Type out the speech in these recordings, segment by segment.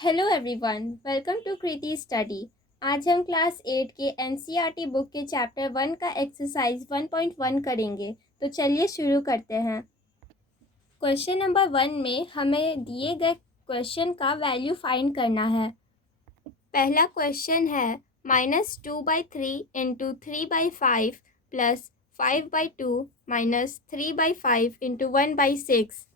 Hello everyone, welcome to Kriti study. आज हम class 8 के एनसीईआरटी बुक के चैप्टर 1 का एक्सरसाइज 1.1 करेंगे। तो चलिए शुरू करते हैं। क्वेश्चन नंबर 1 में हमें दिए गए क्वेश्चन का वैल्यू फाइंड करना है। पहला क्वेश्चन है -2/3 इंटू 3/5 प्लस 5/2 माइनस 3/5 इंटू 1/6।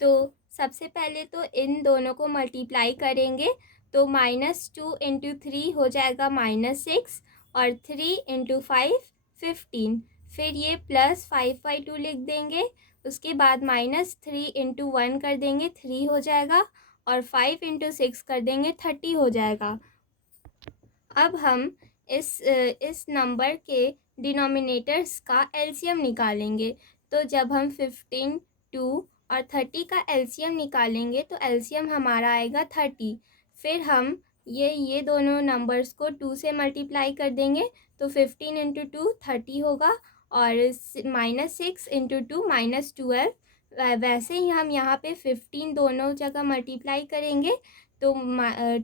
तो सबसे पहले तो इन दोनों को मल्टीप्लाई करेंगे तो -2 इंटू 3 हो जाएगा -6 और 3 इंटू 5 15। फिर ये +5/2 लिख देंगे। उसके बाद -3 इंटू 1 कर देंगे 3 हो जाएगा और 5 इंटू 6 कर देंगे 30 हो जाएगा। अब हम इस नंबर के डिनोमिनेटर्स का एलसीएम निकालेंगे। तो जब हम 15, 2 और 30 का एलसीएम निकालेंगे तो एलसीएम हमारा आएगा 30। फिर हम ये दोनों नंबर्स को 2 से मल्टीप्लाई कर देंगे तो 15 इंटू 2 30 होगा और -6 इंटू 2 -12। वैसे ही हम यहाँ पे 15 दोनों जगह मल्टीप्लाई करेंगे तो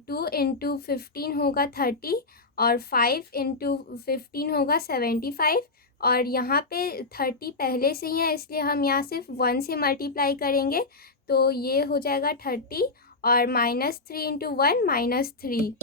2 इंटू 15 होगा 30 और 5 इंटू 15 होगा 75। और यहाँ पे 30 पहले से ही है इसलिए हम यहाँ सिर्फ 1 से मल्टीप्लाई करेंगे तो ये हो जाएगा 30 और -3 इंटू 1 -3।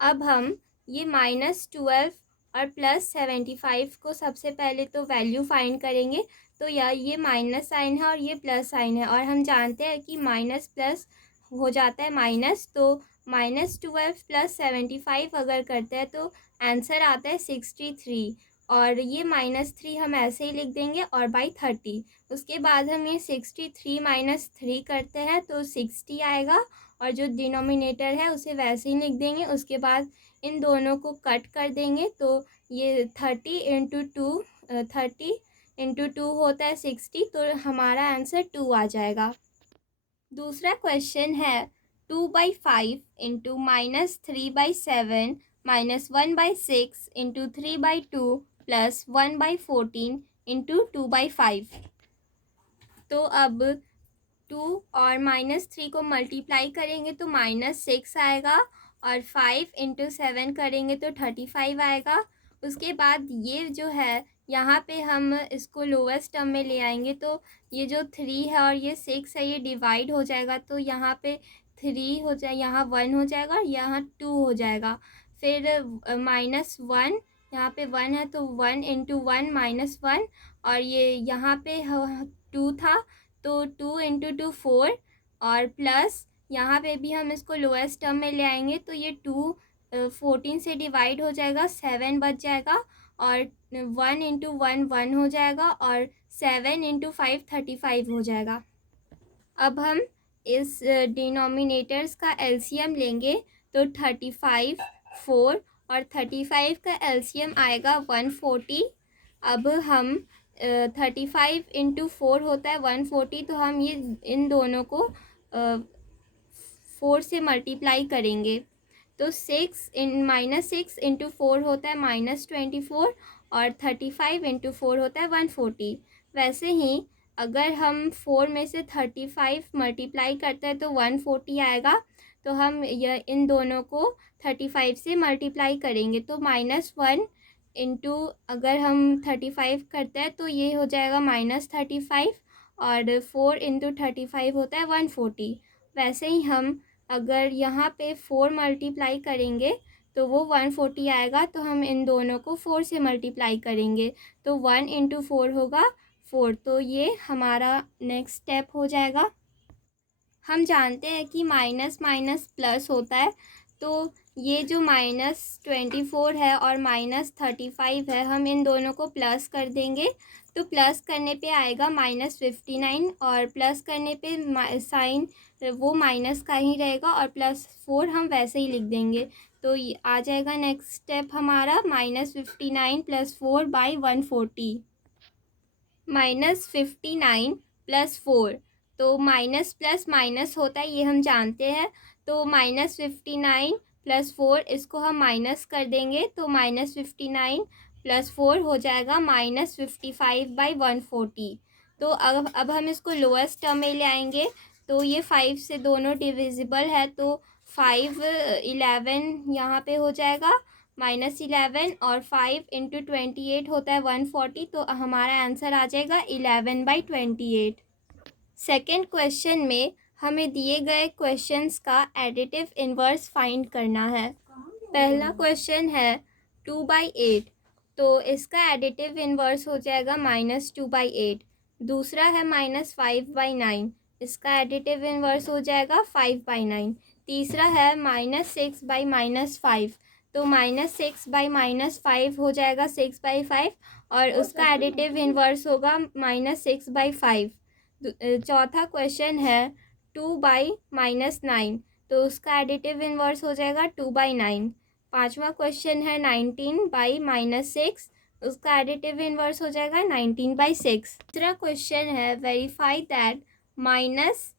अब हम ये -12 और +75 को सबसे पहले तो वैल्यू फाइंड करेंगे। तो ये माइनस साइन है और ये प्लस साइन है और हम जानते हैं कि माइनस प्लस हो जाता है माइनस। तो -12 + 75 अगर करते हैं तो आंसर आता है 63 और ये -3 हम ऐसे ही लिख देंगे और बाई 30। उसके बाद हम ये 63 - 3 करते हैं तो 60 आएगा और जो डिनोमिनेटर है उसे वैसे ही लिख देंगे। उसके बाद इन दोनों को कट कर देंगे तो ये 30 इंटू 2 होता है 60। तो हमारा आंसर 2 आ जाएगा। दूसरा क्वेश्चन है 2/5 इंटू -3/7 -1/6 इंटू 3/2 प्लस 1/14 इंटू 2/5। तो अब 2 और -3 को मल्टीप्लाई करेंगे तो -6 आएगा और 5 इंटू 7 करेंगे तो 35 आएगा। उसके बाद ये जो है यहाँ पे हम इसको लोवेस्ट टर्म में ले आएंगे तो ये जो 3 है और ये 6 है ये डिवाइड हो जाएगा तो यहाँ पे 3 हो जाए, यहाँ 1 हो जाएगा और यहाँ 2 हो जाएगा। फिर -1 यहाँ पे 1 है तो 1 इंटू 1 -1 और ये यहाँ पे 2 था तो 2 इंटू 2 4 और प्लस यहाँ पे भी हम इसको लोएस्ट टर्म में ले आएंगे तो ये 2 14 से डिवाइड हो जाएगा 7 बच जाएगा और 1 इंटू 1 1 हो जाएगा और 7 इंटू 5 35 हो जाएगा। अब हम इस डिनोमिनेटर्स का एलसीएम लेंगे तो 35 4 और 35 का एलसीएम आएगा 140। अब हम 35 इंटू 4 होता है 140 तो हम ये इन दोनों को 4 से मल्टीप्लाई करेंगे तो 6 इंटू 4 होता है -24 और 35 इंटू 4 होता है 140। वैसे ही अगर हम 4 में से 35 मल्टीप्लाई करते हैं तो 140 आएगा। तो हम यह इन दोनों को 35 से मल्टीप्लाई करेंगे तो -1 इंटू अगर हम 35 करते हैं तो ये हो जाएगा -35 और 4 इंटू 35 होता है 140। वैसे ही हम अगर यहाँ पे 4 मल्टीप्लाई करेंगे तो वो 140 आएगा तो हम इन दोनों को 4 से मल्टीप्लाई करेंगे तो 1 इंटू 4 होगा 4। तो ये हमारा नेक्स्ट स्टेप हो जाएगा। हम जानते हैं कि माइनस माइनस प्लस होता है तो ये जो -24 है और -35 है हम इन दोनों को प्लस कर देंगे तो प्लस करने पे आएगा -59 और प्लस करने पे साइन वो माइनस का ही रहेगा और +4 हम वैसे ही लिख देंगे। तो ये आ जाएगा नेक्स्ट स्टेप हमारा -59 + 4 बाई 140। -59 + 4 तो माइनस प्लस माइनस होता है ये हम जानते हैं। तो -59 + 4 इसको हम माइनस कर देंगे तो -59 + 4 हो जाएगा -55/140। तो अब हम इसको लोएस्ट टर्म में ले आएंगे तो ये 5 से दोनों डिविजिबल है, तो 5 11 यहाँ पे हो जाएगा -11, और 5 × 28 होता है 140, तो हमारा आंसर आ जाएगा 11/28। सेकेंड क्वेश्चन में हमें दिए गए क्वेश्चंस का एडिटिव इन्वर्स फाइंड करना है। पहला क्वेश्चन है 2/8, तो इसका एडिटिव इन्वर्स हो जाएगा -2/8। दूसरा है -5/9, इसका एडिटिव इन्वर्स हो जाएगा 5/9। तीसरा है -6/-5, तो -6/-5 हो जाएगा 6/5, और उसका एडिटिव इन्वर्स होगा -6/5। चौथा क्वेश्चन है 2/-9, तो उसका एडिटिव इन्वर्स हो जाएगा 2/9। पांचवा क्वेश्चन है 19/-6, उसका एडिटिव इन्वर्स हो जाएगा 19/6। तीसरा क्वेश्चन है वेरीफाई दैट माइनस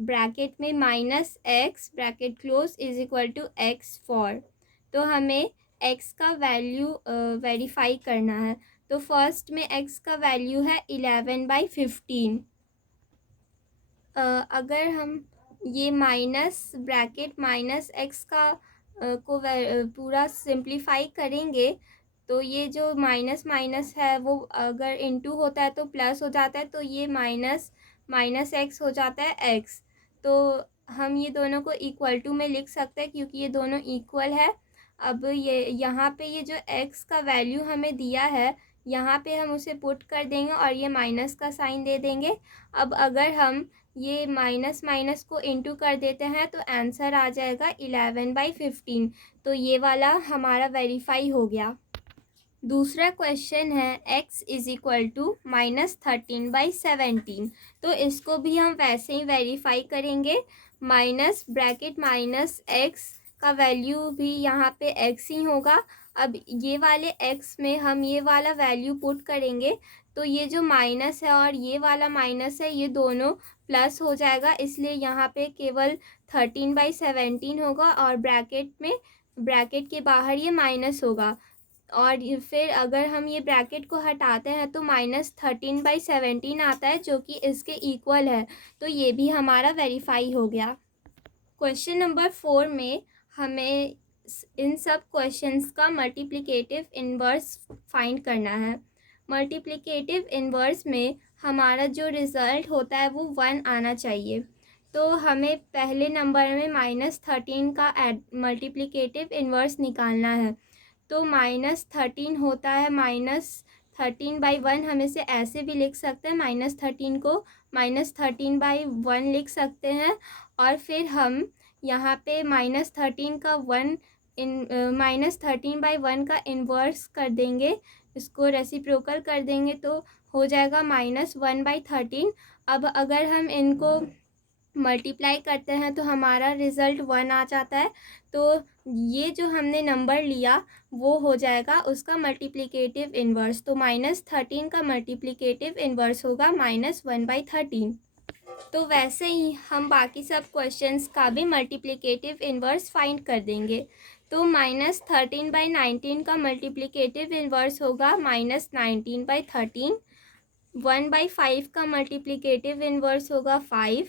ब्रैकेट में -x bracket close is equal to x for, तो हमें x का वैल्यू वेरीफाई करना है। तो फर्स्ट में x का वैल्यू है 11/15। अगर हम ये माइनस ब्रैकेट -x का को पूरा सिंप्लीफाई करेंगे, तो ये जो माइनस माइनस है वो अगर इनटू होता है तो प्लस हो जाता है, तो ये माइनस x हो जाता है x। तो हम ये दोनों को इक्वल टू में लिख सकते हैं क्योंकि ये दोनों इक्वल है। अब ये यहाँ पे ये जो x का वैल्यू हमें दिया है, यहाँ पे हम उसे पुट कर देंगे और ये माइनस का साइन दे देंगे। अब अगर हम ये माइनस माइनस को इंटू कर देते हैं तो आंसर आ जाएगा 11/15, तो ये वाला हमारा वेरीफाई हो गया। दूसरा क्वेश्चन है x इज इक्वल टू -13/17, तो इसको भी हम वैसे ही वेरीफाई करेंगे। माइनस ब्रैकेट -x का वैल्यू भी यहाँ पे x ही होगा। अब ये वाले x में हम ये वाला वैल्यू पुट करेंगे, तो ये जो माइनस है और ये वाला माइनस है, ये दोनों प्लस हो जाएगा, इसलिए यहाँ पे केवल 13/17 होगा, और ब्रैकेट के बाहर ये माइनस होगा। और फिर अगर हम ये ब्रैकेट को हटाते हैं तो -13/17 आता है, जो कि इसके इक्वल है, तो ये भी हमारा वेरीफाई हो गया। क्वेश्चन नंबर 4 में हमें इन सब क्वेश्चंस का मल्टीप्लिकेटिव इन्वर्स फाइंड करना है। मल्टीप्लिकेटिव इन्वर्स में हमारा जो रिज़ल्ट होता है वो 1 आना चाहिए, तो हमें पहले नंबर में -13 का मल्टीप्लिकेटिव इन्वर्स निकालना है। तो -13 होता है -13/1, हम इसे ऐसे भी लिख सकते हैं, -13 को -13/1 लिख सकते हैं। और फिर हम यहाँ पे -13 का -13/1 का इन्वर्स कर देंगे, इसको रेसिप्रोकल कर देंगे, तो हो जाएगा -1/13। अब अगर हम इनको मल्टीप्लाई करते हैं तो हमारा रिज़ल्ट 1 आ जाता है, तो ये जो हमने नंबर लिया वो हो जाएगा उसका मल्टीप्लिकेटिव इन्वर्स। तो -13 का मल्टीप्लिकेटिव इन्वर्स होगा -1/13। तो वैसे ही हम बाकी सब क्वेश्चंस का भी मल्टीप्लिकेटिव इन्वर्स फाइंड कर देंगे। तो -13/19 का मल्टीप्लिकेटिव इन्वर्स होगा -19/13। 1/5 का मल्टीप्लिकेटिव इन्वर्स होगा 5,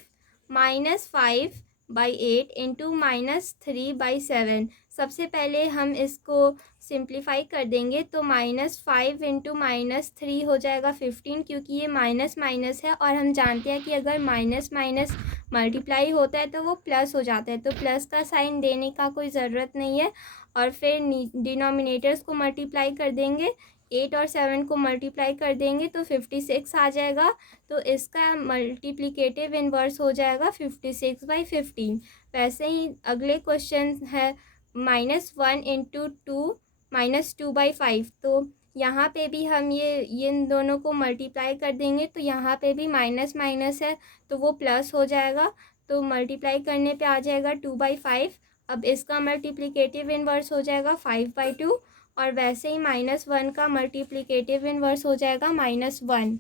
-5/8 इंटू -3/7। सबसे पहले हम इसको सिंप्लीफाई कर देंगे, तो -5 इंटू -3 हो जाएगा 15, क्योंकि ये माइनस माइनस है और हम जानते हैं कि अगर माइनस माइनस मल्टीप्लाई होता है तो वो प्लस हो जाता है, तो प्लस का साइन देने का कोई ज़रूरत नहीं है। और फिर डिनोमिनेटर्स को मल्टीप्लाई कर देंगे, 8 और 7 को मल्टीप्लाई कर देंगे तो 56 आ जाएगा, तो इसका मल्टीप्लिकेटिव इन्वर्स हो जाएगा 56/15। वैसे ही अगले क्वेश्चन है -1 इंटू 2 -2/5, तो यहाँ पे भी हम ये इन दोनों को मल्टीप्लाई कर देंगे, तो यहाँ पे भी माइनस माइनस है तो वो प्लस हो जाएगा, तो मल्टीप्लाई करने पे आ जाएगा 2/5। अब इसका मल्टीप्लिकेटिव इन्वर्स हो जाएगा 5/2, और वैसे ही -1 का मल्टीप्लिकेटिव इन्वर्स हो जाएगा -1।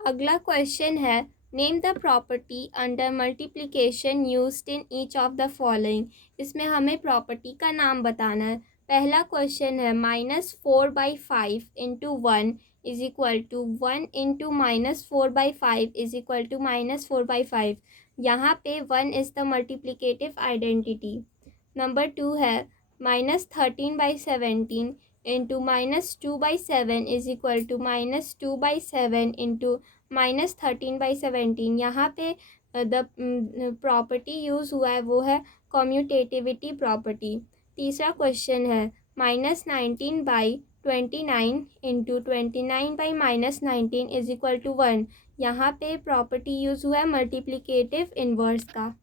अगला क्वेश्चन है name the property under multiplication used in each of the following. इसमें हमें प्रॉपर्टी का नाम बताना है। पहला क्वेश्चन है -4/5 into 1 is equal to 1 into -4/5 is equal to -4/5। यहाँ पे 1 is the multiplicative identity. Number 2 है -13/17 into -2/7 is equal to -2/7 into -13/17। यहाँ पे द प्रॉपर्टी यूज़ हुआ है वो है कम्यूटेटिविटी प्रॉपर्टी। तीसरा क्वेश्चन है -19/29 इंटू 29/-19 इज इक्वल टू 1। यहाँ पे प्रॉपर्टी यूज़ हुआ है मल्टीप्लिकेटिव इन्वर्स का।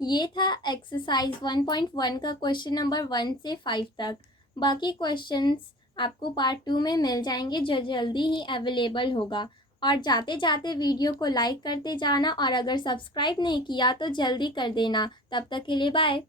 ये था एक्सरसाइज 1.1 का क्वेश्चन नंबर 1 से 5 तक। बाकी क्वेश्चंस आपको पार्ट 2 में मिल जाएंगे जो जल्दी ही अवेलेबल होगा। और जाते जाते वीडियो को लाइक करते जाना, और अगर सब्सक्राइब नहीं किया तो जल्दी कर देना। तब तक के लिए बाय।